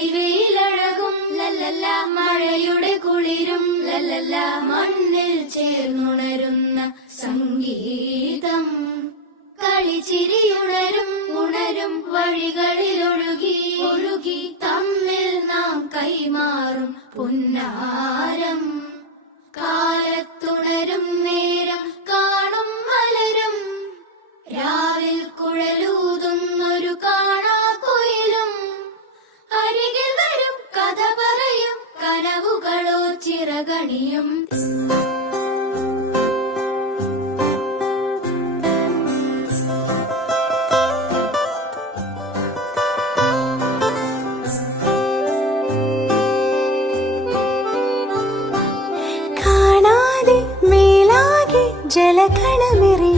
പൊടിവെയിലഴകും ലല്ലല്ല, മഴയുടെ കുളിരും ലല്ലല്ല, മണ്ണിൽ ചേർന്നുണരുന്ന സംഗീതം. കളിച്ചിരിയുണരും ഉണരും വഴികളിലൊഴുകി ഒഴുകി തമ്മിൽ നാം കൈമാറും പുന്നാരം. കാലത്തുണരും നേരം കാണും മലരും, രാവിൽ കുഴലൂതുന്നൊരു കാണാക്കുയിലും. അരികിൽ വരും കഥ പറയും കനവുകളോ ചിറകണിയും. ജലകണമിറി